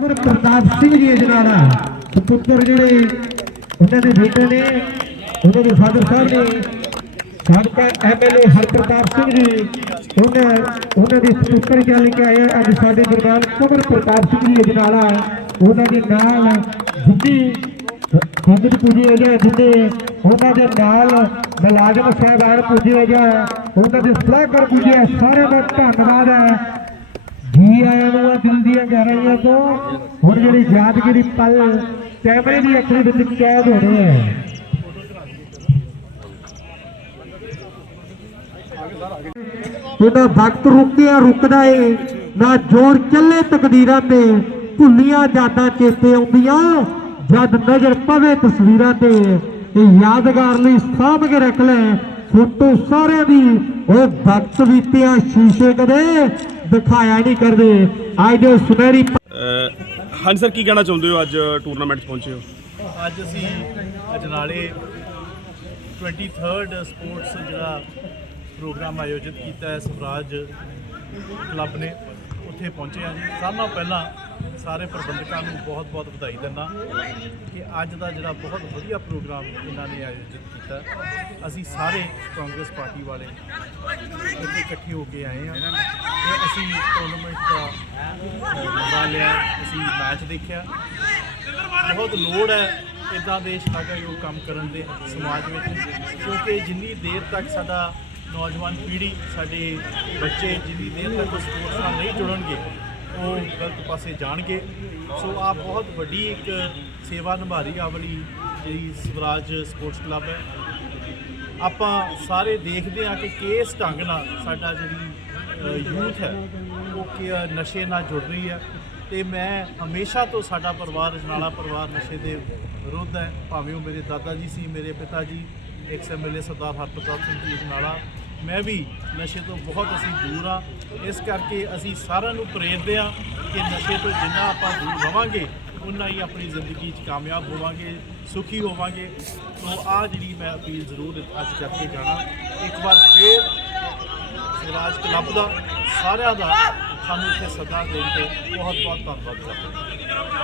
ਕਮਰ ਪ੍ਰਤਾਪ ਸਿੰਘ ਜੀ ਅਜਨਾਲਾ ਸੁਪੁੱਤਰ ਜਿਹੜੇ ਉਹਨਾਂ ਦੇ ਬੇਟੇ ਨੇ, ਉਹਨਾਂ ਦੇ ਫਾਦਰ ਸਾਹਿਬ ਨੇ, ਸਾਬਕਾ ਐਮਐਲਏ ਹਰਪ੍ਰਤਾਪ ਸਿੰਘ ਜੀ, ਉਹਨਾਂ ਉਹਨਾਂ ਦੇ ਸੁਪੁੱਤਰ ਗੱਲ ਕੇ ਆਏ ਅੱਜ ਸਾਡੇ ਦਰਬਾਰ ਕਮਰ ਪ੍ਰਤਾਪ ਸਿੰਘ ਜੀ ਅਜਨਾਲਾ ਉਹਨਾਂ ਦੇ ਨਾਲ ਜਿੱਦੀ ਸੰਗਤ ਪੂਜੀ ਹੋ ਜਿੱਦੇ ਉਹਨਾਂ ਦੇ ਨਾਲ ਮੁਲਾਜ਼ਮ ਸਾਹਿਬਾਨ ਪੂਜੀ ਹੋ ਗਿਆ ਉਹਨਾਂ ਦੇ ਸਲਾਹਕਾਰ ਪੂਜੀ ਹੈ ਸਾਰਿਆਂ ਦਾ ਧੰਨਵਾਦ ਹੈ ਜੀ ਆਇਆਂ ਨੂੰ ਦੀਆਂ ਗਹਿਰਾਈਆਂ ਤੋਂ ਹੁਣ ਜਿਹੜੀ ਯਾਦਗਿਰੀ ਪਲ ਕੈਮਰੇ ਦੀ ਅੱਖਾਂ ਵਿੱਚ ਕੈਦ ਹੋ ਰਹੇ ਹੈ। ਉਹਦਾ ਵਕਤ ਰੁਕਿਆ ਰੁਕਦਾ ਏ। ਨਾ ਜੋਰ ਚੱਲੇ ਤਕਦੀਰਾਂ ਤੇ, ਭੁੱਲੀਆਂ ਯਾਦਾਂ ਚੇਤੇ ਆਉਂਦੀਆਂ। ਜਦ ਨਜ਼ਰ ਪਵੇ ਤਸਵੀਰਾਂ ਤੇ, ਇਹ ਯਾਦਗਾਰ ਲਈ ਸਾਂਭ ਕੇ ਰੱਖ ਲੈ। ਫੋਟੋ ਸਾਰਿਆਂ ਦੀ, ਉਹ ਵਕਤ ਬੀਤਿਆ ਸ਼ੀਸ਼ੇ ਕਦੇ। ਦਿਖਾਇਆ ਨਹੀਂ ਕਰਦੇ। ਅੱਜ ਦੇ ਸੁਨਹਿਰੀ ਹਾਂਜੀ ਸਰ ਕੀ ਕਹਿਣਾ ਚਾਹੁੰਦੇ ਹੋ? ਅੱਜ ਟੂਰਨਾਮੈਂਟ ਪਹੁੰਚੇ ਹੋ। ਅੱਜ ਅਸੀਂ ਅਜਨਾਲੇ 23rd ਸਪੋਰਟਸ ਜਿਹੜਾ ਪ੍ਰੋਗਰਾਮ ਆਯੋਜਿਤ ਕੀਤਾ ਹੈ ਸਵਰਾਜ ਕਲੱਬ ਨੇ ਉੱਥੇ ਪਹੁੰਚੇ ਹਾਂ ਜੀ। ਸਾਰਿਆਂ ਨਾਲੋਂ ਪਹਿਲਾਂ ਸਾਰੇ ਪ੍ਰਬੰਧਕਾਂ ਨੂੰ ਬਹੁਤ-ਬਹੁਤ ਵਧਾਈ ਦਿੰਦਾ ਕਿ ਅੱਜ ਦਾ ਜਿਹੜਾ ਬਹੁਤ ਵਧੀਆ ਪ੍ਰੋਗਰਾਮ ਇਹਨਾਂ ਨੇ ਆਯੋਜਿਤ ਕੀਤਾ। ਅਸੀਂ ਸਾਰੇ ਕਾਂਗਰਸ ਪਾਰਟੀ ਵਾਲੇ ਇੱਥੇ ਇਕੱਠੇ ਹੋ ਕੇ ਆਏ ਹਾਂ ਤੇ ਅਸੀਂ ਟੂਰਨਾਮੈਂਟ ਦਾ ਮਜ਼ਾ ਲਿਆ, ਅਸੀਂ ਮੈਚ ਦੇਖਿਆ। ਬਹੁਤ ਲੋੜ ਹੈ ਇਦਾਂ ਦੇ ਸ਼ਲਾਘਾਯੋਗ ਕੰਮ ਕਰਨ ਦੇ ਸਮਾਜ ਵਿੱਚ, ਕਿਉਂਕਿ ਜਿੰਨੀ ਦੇਰ ਤੱਕ ਸਾਡਾ ਨੌਜਵਾਨ ਪੀੜ੍ਹੀ, ਸਾਡੇ ਬੱਚੇ ਜਿੰਨੀ ਦੇਰ ਤੱਕ ਸਪੋਰਟਸ ਨਾਲ ਨਹੀਂ ਜੁੜਨਗੇ ਉਹ ਗਲਤ ਪਾਸੇ ਜਾਣਗੇ। ਸੋ ਆ ਬਹੁਤ ਵੱਡੀ ਇੱਕ ਸੇਵਾ ਨਿਭਾ ਰਹੀ ਆ ਵਾਲੀ ਜਿਹੜੀ ਸਵਰਾਜ ਸਪੋਰਟਸ ਕਲੱਬ ਹੈ। ਆਪਾਂ ਸਾਰੇ ਦੇਖਦੇ ਆ ਕਿ ਕਿਸ ਢੰਗ ਨਾਲ ਸਾਡਾ ਜਿਹੜੀ ਯੂਥ ਹੈ, ਉਹ ਕਿ ਨਸ਼ੇ ਨਾਲ ਜੁੜ ਰਹੀ ਹੈ। ਤੇ ਮੈਂ ਹਮੇਸ਼ਾ ਤੋਂ ਸਾਡਾ ਪਰਿਵਾਰ, ਅਜਨਾਲਾ ਪਰਿਵਾਰ ਨਸ਼ੇ ਦੇ ਵਿਰੁੱਧ ਹੈ। ਭਾਵੇਂ ਉਹ ਮੇਰੇ ਦਾਦਾ ਜੀ ਸੀ, ਮੇਰੇ ਪਿਤਾ ਜੀ ਐਕਸ ਐਮਐਲਏ ਸਰਦਾਰ ਹਰਪ੍ਰਤਾਪ ਸਿੰਘ ਜੀ ਅਜਨਾਲਾ ਮੈਂ ਵੀ ਨਸ਼ੇ ਤੋਂ ਬਹੁਤ ਅਸੀਂ ਦੂਰ ਆ ਇਸ ਕਰਕੇ ਅਸੀਂ ਸਾਰਿਆਂ ਨੂੰ ਪ੍ਰੇਰਦੇ ਆ ਕਿ ਨਸ਼ੇ ਤੋਂ ਜਿੰਨਾ ਆਪਾਂ ਦੂਰ ਰਵਾਂਗੇ ਉਨਾ ਹੀ ਆਪਣੀ ਜ਼ਿੰਦਗੀ 'ਚ ਕਾਮਯਾਬ ਹੋਵਾਂਗੇ, ਸੁਖੀ ਹੋਵਾਂਗੇ। ਸੋ ਆ ਜਿਹੜੀ ਮੈਂ ਅਪੀਲ ਜ਼ਰੂਰ ਅੱਜ ਕਰਕੇ ਜਾਣਾ, ਇੱਕ ਵਾਰ ਫੇਰ ਸਿਰਾਜ ਕਲੱਬ ਦਾ, ਸਾਰਿਆਂ ਦਾ ਸਾਨੂੰ ਇੱਥੇ ਸੱਦਾ ਦੇਣ ਤੇ ਬਹੁਤ ਬਹੁਤ ਧੰਨਵਾਦ ਕਰਦਾ